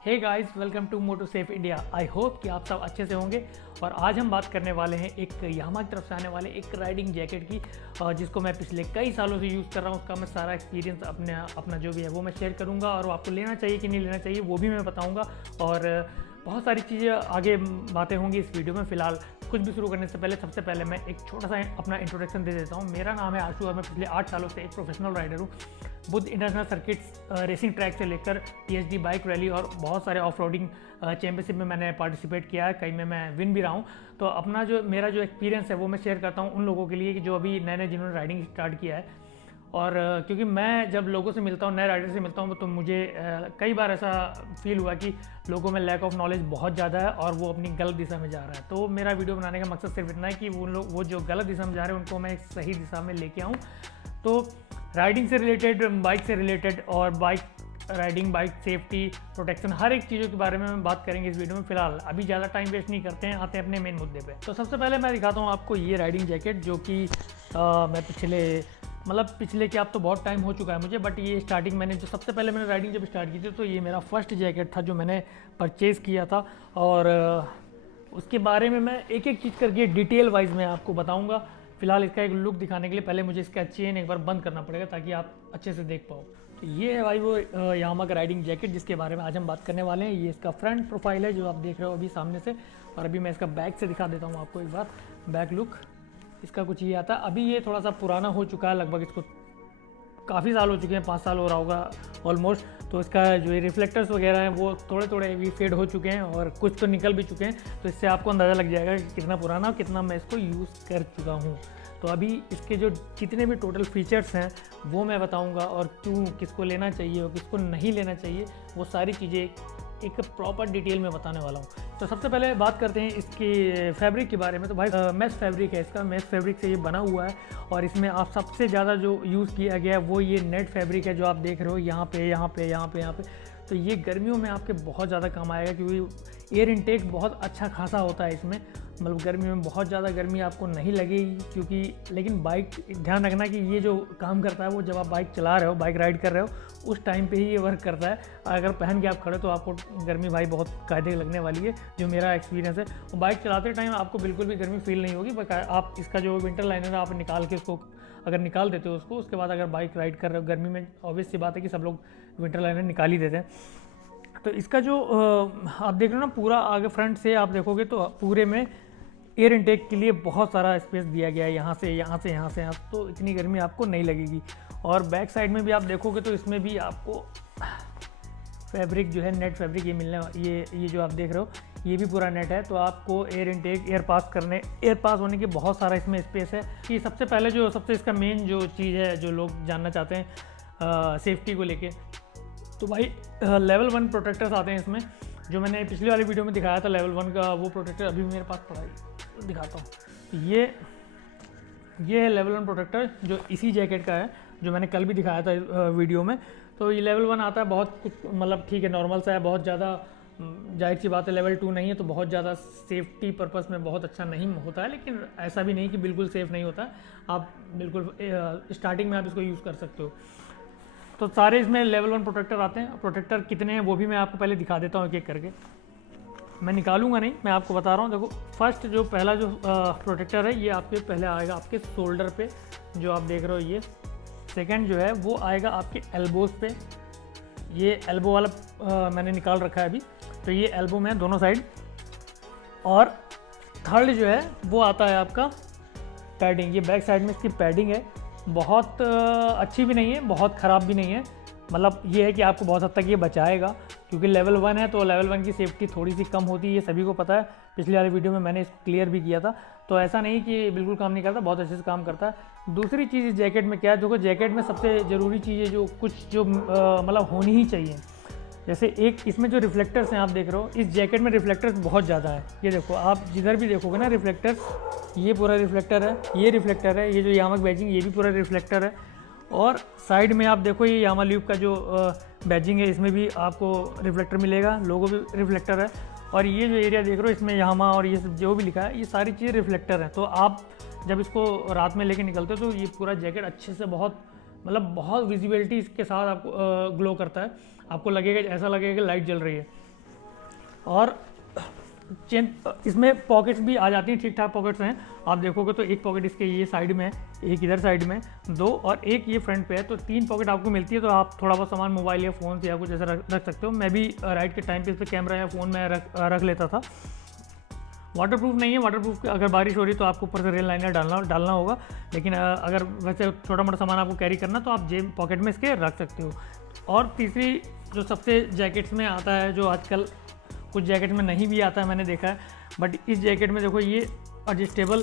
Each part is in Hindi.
Hey guys, welcome to Moto Safe India. I hope कि आप सब अच्छे से होंगे। और आज हम बात करने वाले हैं एक यामाहा की तरफ से आने वाले एक राइडिंग जैकेट की, जिसको मैं पिछले कई सालों से यूज़ कर रहा हूँ। उसका मैं सारा एक्सपीरियंस अपना जो भी है वो मैं शेयर करूँगा, और आपको लेना चाहिए कि नहीं लेना चाहिए वो भी मैं बताऊँगा। और बहुत सारी चीज़ें आगे बातें होंगी इस वीडियो में। फ़िलहाल कुछ भी शुरू करने से पहले सबसे पहले मैं एक छोटा सा अपना इंट्रोडक्शन दे देता हूँ। मेरा नाम है आशु और मैं पिछले 8 सालों से एक प्रोफेशनल राइडर हूँ। Buddha international circuits racing track से लेकर TSD बाइक रैली और बहुत सारे ऑफ रोडिंग चैम्पियनशिप में मैंने पार्टिसिपेट किया है। कई में मैं विन भी रहा हूँ। तो अपना जो मेरा जो एक्सपीरियंस है वो मैं शेयर करता हूँ उन लोगों के लिए कि जो अभी नए जिन्होंने राइडिंग स्टार्ट किया है। और क्योंकि मैं जब लोगों से मिलता हूँ, नए राइडर से मिलता हूँ, तो मुझे कई बार ऐसा फील हुआ कि लोगों में लैक ऑफ नॉलेज बहुत ज़्यादा है और वो अपनी गलत दिशा में जा रहा है। तो मेरा वीडियो बनाने का मकसद सिर्फ इतना है कि वो जो गलत दिशा में जा रहे हैं उनको मैं एक सही दिशा में लेके आऊँ। तो राइडिंग से रिलेटेड, बाइक से रिलेटेड और bike riding, bike safety, protection, हर एक चीज़ों के बारे में हम बात करेंगे इस वीडियो में। फिलहाल अभी ज़्यादा टाइम वेस्ट नहीं करते हैं, आते हैं अपने मेन मुद्दे पे। तो सबसे पहले मैं दिखाता हूँ आपको ये राइडिंग जैकेट, जो कि मैं पिछले क्या, अब तो बहुत टाइम हो चुका है मुझे, बट ये स्टार्टिंग मैंने जो सबसे पहले मैंने राइडिंग जब स्टार्ट की थी तो ये मेरा फर्स्ट जैकेट था जो मैंने परचेज़ किया था। और उसके बारे में मैं एक एक चीज़ करके डिटेल वाइज मैं आपको बताऊँगा। फिलहाल इसका एक लुक दिखाने के लिए पहले मुझे इसका चेन एक बार बंद करना पड़ेगा ताकि आप अच्छे से देख पाओ। तो ये है भाई वो यामाहा का राइडिंग जैकेट जिसके बारे में आज हम बात करने वाले हैं। ये इसका फ्रंट प्रोफाइल है जो आप देख रहे हो अभी सामने से। और अभी मैं इसका बैक से दिखा देता हूँ आपको एक बार। बैक लुक इसका कुछ ये आता है। अभी ये थोड़ा सा पुराना हो चुका है, लगभग इसको काफ़ी साल हो चुके हैं, 5 साल हो रहा होगा ऑलमोस्ट। तो इसका जो ये रिफ्लेक्टर्स वगैरह हैं वो थोड़े थोड़े भी फेड हो चुके हैं और कुछ तो निकल भी चुके हैं। तो इससे आपको अंदाज़ा लग जाएगा कि कितना पुराना और कितना मैं इसको यूज़ कर चुका हूँ। तो अभी इसके जो जितने भी टोटल फीचर्स हैं वो मैं बताऊँगा, और क्यों, किसको लेना चाहिए और किसको नहीं लेना चाहिए, वो सारी चीज़ें एक प्रॉपर डिटेल में बताने वाला हूँ। तो सबसे पहले बात करते हैं इसकी फैब्रिक के बारे में। तो भाई मैश फैब्रिक है इसका, मैश फैब्रिक से ये बना हुआ है। और इसमें आप सबसे ज़्यादा जो यूज़ किया गया है वो ये नेट फैब्रिक है जो आप देख रहे हो यहाँ पे। तो ये गर्मियों में आपके बहुत ज़्यादा काम आएगा, क्योंकि एयर इनटेक बहुत अच्छा खासा होता है इसमें। मतलब गर्मियों में बहुत ज़्यादा गर्मी आपको नहीं लगेगी, क्योंकि लेकिन बाइक, ध्यान रखना कि ये जो काम करता है वो जब आप बाइक चला रहे हो, बाइक राइड कर रहे हो, उस टाइम पे ही ये वर्क करता है। अगर पहन के आप खड़े तो आपको गर्मी भाई बहुत कायदे लगने वाली है, जो मेरा एक्सपीरियंस है। बाइक चलाते टाइम आपको बिल्कुल भी गर्मी फील नहीं होगी। बट आप इसका जो विंटर लाइनर आप निकाल के उसको अगर निकाल देते हो उसको, उसके बाद अगर बाइक राइड कर रहे हो गर्मी में, ऑब्वियस सी बात है कि सब लोग विंटर लाइनर निकाल ही देते हैं। तो इसका जो आप देख रहे हो ना, पूरा आगे फ्रंट से आप देखोगे तो पूरे में एयर इनटेक के लिए बहुत सारा स्पेस दिया गया है, यहाँ से, तो इतनी गर्मी आपको नहीं लगेगी। और बैक साइड में भी आप देखोगे तो इसमें भी आपको फैब्रिक जो है, नेट फैब्रिक ये मिलने, ये जो आप देख रहे हो ये भी पूरा नेट है। तो आपको एयर इनटेक, एयर पास होने के बहुत सारा इसमें स्पेस है। कि सबसे पहले जो सबसे इसका मेन जो चीज़ है जो लोग जानना चाहते हैं सेफ्टी को लेके, तो भाई लेवल 1 प्रोटेक्टर्स आते हैं इसमें। जो मैंने पिछली वाली वीडियो में दिखाया था लेवल 1 का, वो प्रोटेक्टर अभी मेरे पास पड़ा है, दिखाता हूँ। ये है लेवल 1 प्रोटेक्टर जो इसी जैकेट का है, जो मैंने कल भी दिखाया था वीडियो में। तो ये लेवल 1 आता है, बहुत कुछ मतलब ठीक है, नॉर्मल सा है, बहुत ज़्यादा जाहिर सी बात है। लेवल 2 नहीं है तो बहुत ज़्यादा सेफ्टी पर्पस में बहुत अच्छा नहीं होता है, लेकिन ऐसा भी नहीं कि बिल्कुल सेफ़ नहीं होता। आप बिल्कुल स्टार्टिंग में आप इसको यूज़ कर सकते हो। तो सारे इसमें लेवल 1 प्रोटेक्टर आते हैं। प्रोटेक्टर कितने हैं वो भी मैं आपको पहले दिखा देता हूँ एक एक करके। मैं निकालूंगा नहीं, मैं आपको बता रहा हूँ। देखो, फर्स्ट जो पहला जो प्रोटेक्टर है ये आपके पहले आएगा आपके शोल्डर पे, जो आप देख रहे हो ये। सेकंड जो है वो आएगा आपके एल्बोज पे, ये एल्बो वाला मैंने निकाल रखा है अभी। तो ये एल्बो में है दोनों साइड। और थर्ड जो है वो आता है आपका पैडिंग। ये बैक साइड में इसकी पैडिंग है, बहुत अच्छी भी नहीं है, बहुत ख़राब भी नहीं है। मतलब ये है कि आपको बहुत हद तक ये बचाएगा, क्योंकि लेवल 1 है तो लेवल 1 की सेफ्टी थोड़ी सी कम होती है, ये सभी को पता है। पिछले वाले वीडियो में मैंने इसको क्लियर भी किया था। तो ऐसा नहीं कि बिल्कुल काम नहीं करता, बहुत अच्छे से काम करता है। दूसरी चीज़ इस जैकेट में क्या है, देखो जैकेट में सबसे ज़रूरी चीज़ है जो कुछ जो मतलब होनी ही चाहिए। जैसे एक इसमें जो रिफ्लेक्टर्स हैं आप देख रहे हो, इस जैकेट में रिफ्लेक्टर्स बहुत ज़्यादा है। ये देखो, आप जिधर भी देखोगे ना रिफ्लेक्टर्स, ये पूरा रिफ्लेक्टर है, ये रिफ्लेक्टर है, ये जो यामाहा बैजिंग ये भी पूरा रिफ्लेक्टर है। और साइड में आप देखो ये यामाहा ल्यूब का जो बैजिंग है, इसमें भी आपको रिफ्लेक्टर मिलेगा, लोगो भी रिफ्लेक्टर है। और ये जो एरिया देख रहे हो इसमें यामाहा और ये जो भी लिखा है, ये सारी चीज़ें रिफ्लेक्टर है। तो आप जब इसको रात में लेके निकलते हो तो ये पूरा जैकेट अच्छे से बहुत बहुत विजिबिलिटी इसके साथ आपको ग्लो करता है। आपको लगेगा, ऐसा लगेगा कि लाइट जल रही है। और चेन इसमें पॉकेट्स भी आ जाती हैं, ठीक ठाक पॉकेट्स हैं। आप देखोगे तो एक पॉकेट इसके ये साइड में है, एक इधर साइड में, 2 और एक ये फ्रंट पे है, तो 3 पॉकेट आपको मिलती है। तो आप थोड़ा बहुत सामान मोबाइल या फ़ोन से या कुछ ऐसा रख सकते हो। मैं भी राइड के टाइम पे इस पर कैमरा या फ़ोन में रख लेता था। वाटरप्रूफ नहीं है, वाटरप्रूफ अगर बारिश हो रही तो आपको ऊपर से रेल लाइनर डालना होगा, लेकिन अगर वैसे छोटा मोटा सामान आपको कैरी करना तो आप जेब पॉकेट में इसके रख सकते हो। और तीसरी जो सबसे जैकेट्स में आता है, जो आजकल कुछ जैकेट में नहीं भी आता है मैंने देखा है, बट इस जैकेट में देखो ये एडजस्टेबल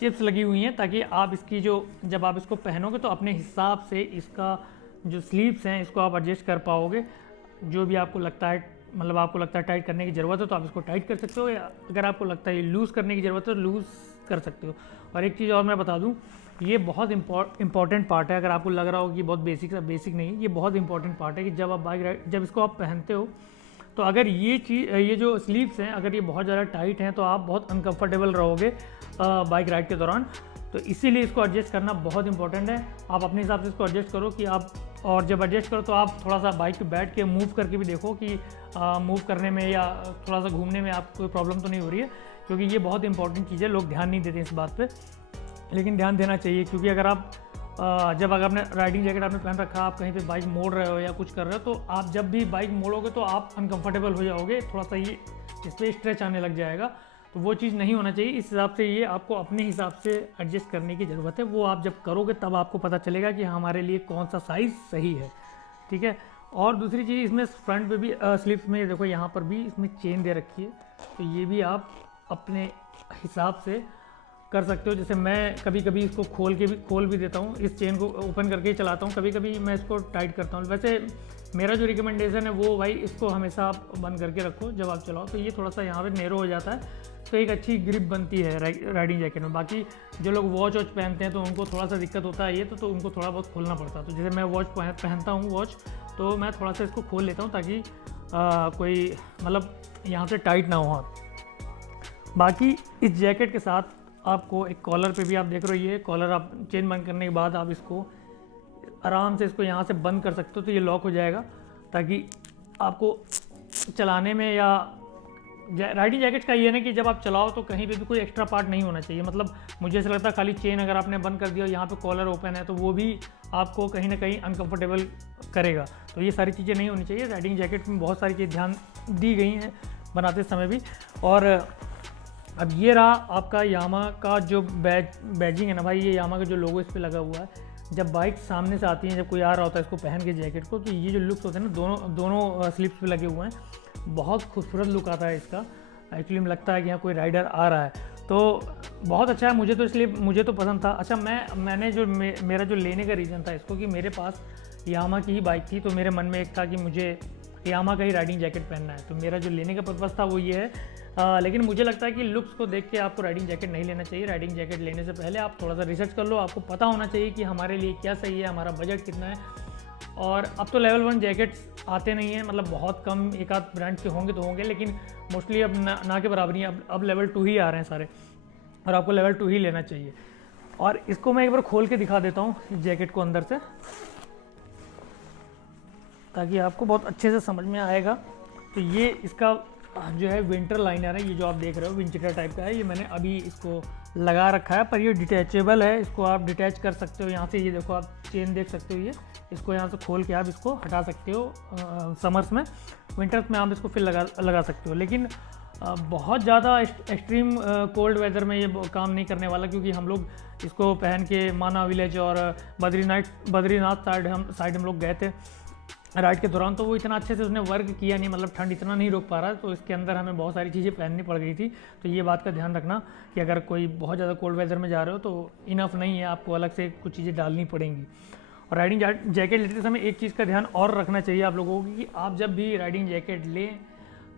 चिप्स लगी हुई हैं, ताकि आप इसकी जब आप इसको पहनोगे तो अपने हिसाब से इसका जो स्लीव्स हैं इसको आप एडजस्ट कर पाओगे। जो भी आपको लगता है, मतलब आपको लगता है टाइट करने की ज़रूरत है तो आप इसको टाइट कर सकते हो, या अगर आपको लगता है ये लूज़ करने की ज़रूरत है तो लूज़ कर सकते हो। और एक चीज़ और मैं बता दूं, ये बहुत इंपॉर्टेंट पार्ट है। अगर आपको लग रहा हो कि बहुत बेसिक नहीं, ये बहुत इंपॉर्टेंट पार्ट है कि जब आप बाइक राइड, जब इसको आप पहनते हो तो अगर ये जो स्लीव्स हैं अगर ये बहुत ज़्यादा टाइट हैं तो आप बहुत अनकंफर्टेबल रहोगे बाइक राइड के दौरान। तो इसीलिए इसको एडजस्ट करना बहुत इंपॉर्टेंट है। आप अपने हिसाब से इसको एडजस्ट करो कि आप, और जब एडजस्ट करो तो आप थोड़ा सा बाइक पे बैठ के मूव करके भी देखो कि मूव करने में या थोड़ा सा घूमने में आपको कोई प्रॉब्लम तो नहीं हो रही है, क्योंकि ये बहुत इंपॉर्टेंट चीज़ है। लोग ध्यान नहीं देते इस बात पे, लेकिन ध्यान देना चाहिए, क्योंकि अगर आप जब अगर आपने राइडिंग जैकेट आपने पहन रखा, आप कहीं पे बाइक मोड़ रहे हो या कुछ कर रहे हो, तो आप जब भी बाइक मोड़ोगे तो आप अनकंफर्टेबल हो जाओगे, थोड़ा सा ये इस पर स्ट्रेच आने लग जाएगा। तो वो चीज़ नहीं होना चाहिए। इस हिसाब से ये आपको अपने हिसाब से एडजस्ट करने की ज़रूरत है। वो आप जब करोगे तब आपको पता चलेगा कि हमारे लिए कौन सा साइज़ सही है, ठीक है। और दूसरी चीज़, इसमें फ्रंट पे भी स्लीव्स में देखो यहाँ पर भी इसमें चेन दे रखी है, तो ये भी आप अपने हिसाब से कर सकते हो। जैसे मैं कभी कभी इसको खोल भी देता हूँ, इस चेन को ओपन करके ही चलाता हूँ, कभी कभी मैं इसको टाइट करता हूँ। वैसे मेरा जो रिकमेंडेशन है वो भाई इसको हमेशा आप बंद करके रखो जब आप चलाओ, तो ये थोड़ा सा यहाँ पे नैरो हो जाता है, तो एक अच्छी ग्रिप बनती है राइडिंग जैकेट में। बाकी जो लोग वॉच पहनते हैं तो उनको थोड़ा सा दिक्कत होता है ये तो उनको थोड़ा बहुत खोलना पड़ता है। तो जैसे मैं वॉच पहनता हूँ वॉच, तो मैं थोड़ा सा इसको खोल लेता हूँ ताकि कोई मतलब यहाँ से टाइट ना हो हाथ। बाकी इस जैकेट के साथ आपको एक कॉलर पे भी आप देख रहे हो, ये कॉलर आप चेन बंद करने के बाद आप इसको आराम से इसको यहाँ से बंद कर सकते हो, तो ये लॉक हो जाएगा, ताकि आपको चलाने में या राइडिंग जैकेट का ये है ना कि जब आप चलाओ तो कहीं पे भी कोई एक्स्ट्रा पार्ट नहीं होना चाहिए। मतलब मुझे ऐसा लगता है खाली चेन अगर आपने बंद कर दिया और यहाँ पे कॉलर ओपन है तो वो भी आपको कहीं ना कहीं अनकंफर्टेबल करेगा। तो ये सारी चीज़ें नहीं होनी चाहिए। राइडिंग जैकेट में बहुत सारी चीज़ ध्यान दी गई हैं बनाते समय भी। और अब ये रहा आपका यामा का जो बैजिंग है ना भाई, ये यामा का जो लोगो इस पर लगा हुआ है, जब बाइक सामने से आती है, जब कोई आ रहा होता है इसको पहन के जैकेट को, तो ये जो लुक्स होते हैं ना दोनों स्लिप्स पे लगे हुए हैं, बहुत खूबसूरत लुक आता है इसका। एक्चुअली में लगता है कि यहाँ कोई राइडर आ रहा है, तो बहुत अच्छा है। मुझे तो पसंद था। अच्छा, मैंने जो मेरा जो लेने का रीज़न था इसको, कि मेरे पास यामा की ही बाइक थी, तो मेरे मन में एक था कि मुझे यामा का ही राइडिंग जैकेट पहनना है, तो मेरा जो लेने का पर्पज़ था वो ये है। लेकिन मुझे लगता है कि लुक्स को देख के आपको राइडिंग जैकेट नहीं लेना चाहिए। राइडिंग जैकेट लेने से पहले आप थोड़ा सा रिसर्च कर लो, आपको पता होना चाहिए कि हमारे लिए क्या सही है, हमारा बजट कितना है। और अब तो लेवल 1 जैकेट्स आते नहीं हैं, मतलब बहुत कम, एक आध ब्रांड के होंगे तो होंगे, लेकिन मोस्टली अब ना के बराबरी है। अब लेवल 2 ही आ रहे हैं सारे, और आपको लेवल 2 ही लेना चाहिए। और इसको मैं एक बार खोल के दिखा देता हूँ इस जैकेट को अंदर से, ताकि आपको बहुत अच्छे से समझ में आएगा। तो ये इसका जो है विंटर लाइनर है, ये जो आप देख रहे हो विंचेटर टाइप का है। ये मैंने अभी इसको लगा रखा है, पर ये डिटैचेबल है, इसको आप डिटैच कर सकते हो यहाँ से। ये देखो आप चेन देख सकते हो, ये इसको यहाँ से खोल के आप इसको हटा सकते हो समर्स में। विंटर्स में आप इसको फिर लगा सकते हो, लेकिन बहुत ज़्यादा एक्सट्रीम कोल्ड वेदर में ये काम नहीं करने वाला, क्योंकि हम लोग इसको पहन के माना विलेज और बद्रीनाथ साइड हम लोग गए थे राइड के दौरान, तो वो इतना अच्छे से उसने वर्क किया नहीं, मतलब ठंड इतना नहीं रोक पा रहा, तो इसके अंदर हमें बहुत सारी चीज़ें पहननी पड़ गई थी। तो ये बात का ध्यान रखना कि अगर कोई बहुत ज़्यादा कोल्ड वेदर में जा रहे हो तो इनफ नहीं है, आपको अलग से कुछ चीज़ें डालनी पड़ेंगी। और राइडिंग जैकेट लेते समय एक चीज़ का ध्यान और रखना चाहिए आप लोगों को, कि आप जब भी राइडिंग जैकेट लें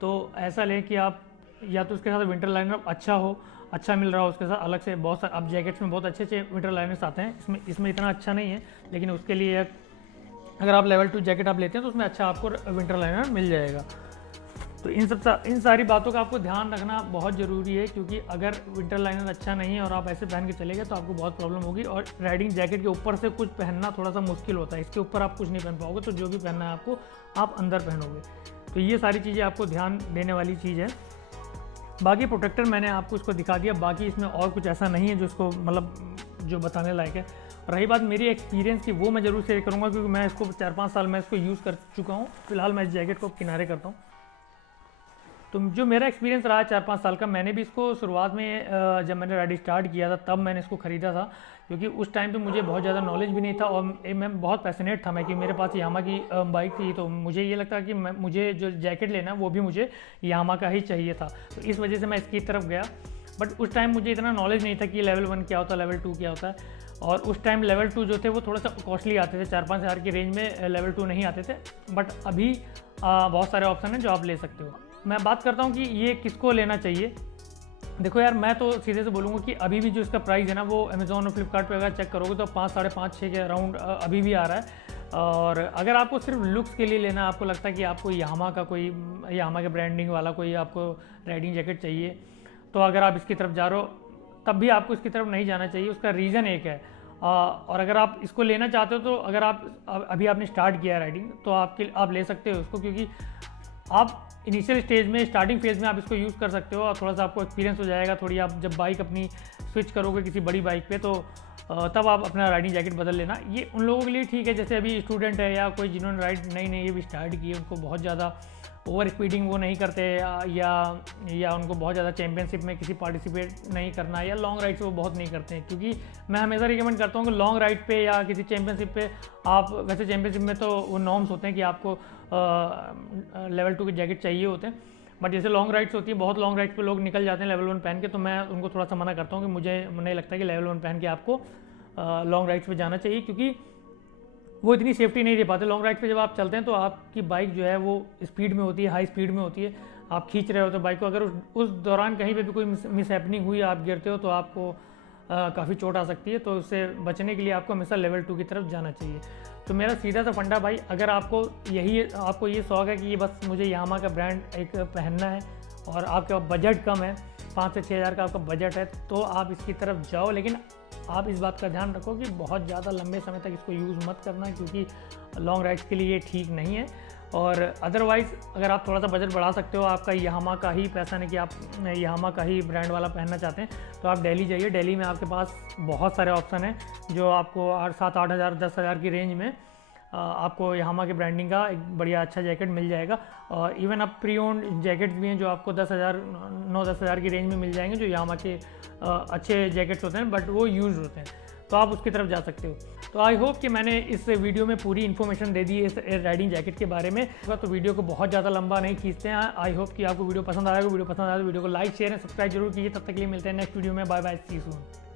तो ऐसा लें कि आप या तो उसके साथ विंटर लाइनर अच्छा मिल रहा हो, उसके साथ अलग से बहुत सारे अब जैकेट्स में बहुत अच्छे विंटर लाइनर्स आते हैं। इसमें इतना अच्छा नहीं है, लेकिन उसके लिए अगर आप लेवल 2 जैकेट आप लेते हैं तो उसमें अच्छा आपको विंटर लाइनर मिल जाएगा। तो इन सारी बातों का आपको ध्यान रखना बहुत ज़रूरी है, क्योंकि अगर विंटर लाइनर अच्छा नहीं है और आप ऐसे पहन के चले गए तो आपको बहुत प्रॉब्लम होगी। और राइडिंग जैकेट के ऊपर से कुछ पहनना थोड़ा सा मुश्किल होता है, इसके ऊपर आप कुछ नहीं पहन पाओगे, तो जो भी पहनना है आपको आप अंदर पहनोगे। तो ये सारी चीज़ें आपको ध्यान देने वाली चीज़ है। बाकी प्रोटेक्टर मैंने आपको इसको दिखा दिया, बाकी इसमें और कुछ ऐसा नहीं है जो इसको मतलब जो बताने लायक है। रही बात मेरी एक्सपीरियंस की, वो मैं ज़रूर शेयर करूँगा क्योंकि मैं इसको 4-5 साल मैं इसको यूज़ कर चुका हूँ। फिलहाल मैं इस जैकेट को किनारे करता हूँ। तो जो मेरा एक्सपीरियंस रहा 4-5 साल का, मैंने भी इसको शुरुआत में जब मैंने राइडिंग स्टार्ट किया था तब मैंने इसको ख़रीदा था, क्योंकि उस टाइम पे मुझे बहुत ज़्यादा नॉलेज भी नहीं था और मैं बहुत पैशनेट था मैं कि मेरे पास यामा की बाइक थी, तो मुझे ये लगता कि मुझे जो जैकेट लेना वो भी मुझे यामा का ही चाहिए था। तो इस वजह से मैं इसकी तरफ गया। बट उस टाइम मुझे इतना नॉलेज नहीं था कि लेवल 1 क्या होता है, लेवल 2 क्या होता है। और उस टाइम लेवल 2 जो थे वो थोड़ा सा कॉस्टली आते थे, 4-5 हज़ार की रेंज में लेवल 2 नहीं आते थे। बट अभी बहुत सारे ऑप्शन हैं जो आप ले सकते हो। मैं बात करता हूँ कि ये किसको लेना चाहिए। देखो यार, मैं तो सीधे से बोलूँगा कि अभी भी जो इसका प्राइस है ना, वो अमेज़ॉन और फ्लिपकार्ट पे अगर चेक करोगे तो 5, 5.5, 6 के अराउंड अभी भी आ रहा है। और अगर आपको सिर्फ लुक्स के लिए लेना, आपको लगता है कि आपको यामा के ब्रांडिंग वाला कोई आपको राइडिंग जैकेट चाहिए, तो अगर आप इसकी तरफ जा रहे हो तब भी आपको इसकी तरफ नहीं जाना चाहिए। उसका रीज़न एक है। और अगर आप इसको लेना चाहते हो तो अगर अभी आपने स्टार्ट किया है राइडिंग, तो आप ले सकते हो उसको, क्योंकि आप इनिशियल स्टेज में, स्टार्टिंग फेज़ में आप इसको यूज़ कर सकते हो और थोड़ा सा आपको एक्सपीरियंस हो जाएगा। थोड़ी आप जब बाइक अपनी स्विच करोगे किसी बड़ी बाइक पे, तो तब आप अपना राइडिंग जैकेट बदल लेना। ये उन लोगों के लिए ठीक है जैसे अभी स्टूडेंट है या कोई जिन्होंने राइड नई ये भी स्टार्ट की है, उनको बहुत ज़्यादा ओवर स्पीडिंग वो नहीं करते, या उनको बहुत ज़्यादा चैम्पियनशिप में किसी पार्टिसिपेट नहीं करना, या लॉन्ग राइड्स वो बहुत नहीं करते हैं। क्योंकि मैं हमेशा रिकमेंड करता हूँ कि लॉन्ग राइड पे या किसी चैम्पियनशिप पे आप, वैसे चैम्पियनशिप में तो वो नॉर्म्स होते हैं कि आपको लेवल 2 के जैकेट चाहिए होते हैं, बट जैसे लॉन्ग राइड्स होती है, बहुत लॉन्ग राइड्स पे लोग निकल जाते हैं लेवल 1 पहन के, तो मैं उनको थोड़ा सा मना करता हूँ कि मुझे नहीं लगता कि लेवल 1 पहन के आपको लॉन्ग राइड्स पे जाना चाहिए, क्योंकि वो इतनी सेफ्टी नहीं दे पाते। लॉन्ग राइड पे जब आप चलते हैं तो आपकी बाइक जो है वो स्पीड में होती है, हाई स्पीड में होती है, आप खींच रहे हो तो बाइक को, अगर उस दौरान कहीं पे भी कोई मिस हैपनिंग हुई, आप गिरते हो तो आपको काफ़ी चोट आ सकती है। तो उससे बचने के लिए आपको हमेशा लेवल 2 की तरफ जाना चाहिए। तो मेरा सीधा सा फंडा भाई, अगर आपको ये शौक़ है कि ये बस मुझे यामा का ब्रांड एक पहनना है और आपके पास बजट कम है, 5 से 6 हज़ार का आपका बजट है, तो आप इसकी तरफ जाओ। लेकिन आप इस बात का ध्यान रखो कि बहुत ज़्यादा लंबे समय तक इसको यूज़ मत करना, क्योंकि लॉन्ग राइड्स के लिए ये ठीक नहीं है। और अदरवाइज़ अगर आप थोड़ा सा बजट बढ़ा सकते हो, आपका यामा का ही पैसा नहीं कि आप यामा का ही ब्रांड वाला पहनना चाहते हैं, तो आप दिल्ली जाइए। दिल्ली में आपके पास बहुत सारे ऑप्शन हैं जो आपको 7-8 हज़ार 10 हज़ार की रेंज में आपको यामा के ब्रांडिंग का एक बढ़िया अच्छा जैकेट मिल जाएगा। और इवन आप प्री ओन्ड जैकेट्स भी हैं जो आपको 9-10 हज़ार की रेंज में मिल जाएंगे, जो यामा के अच्छे जैकेट्स होते हैं, बट वो यूज़ होते हैं, तो आप उसकी तरफ जा सकते हो। तो आई होप कि मैंने इस वीडियो में पूरी इन्फॉर्मेशन दे दी है इस राइडिंग जैकेट के बारे में। तो वीडियो को बहुत ज़्यादा लंबा नहीं खींचते हैं। आई होप कि आपको वीडियो पसंद आएगा। वीडियो पसंद आया तो वीडियो को लाइक, शेयर एंड सब्सक्राइब जरूर कीजिए। तब तक के लिए मिलते हैं नेक्स्ट वीडियो में। Bye bye, see you soon.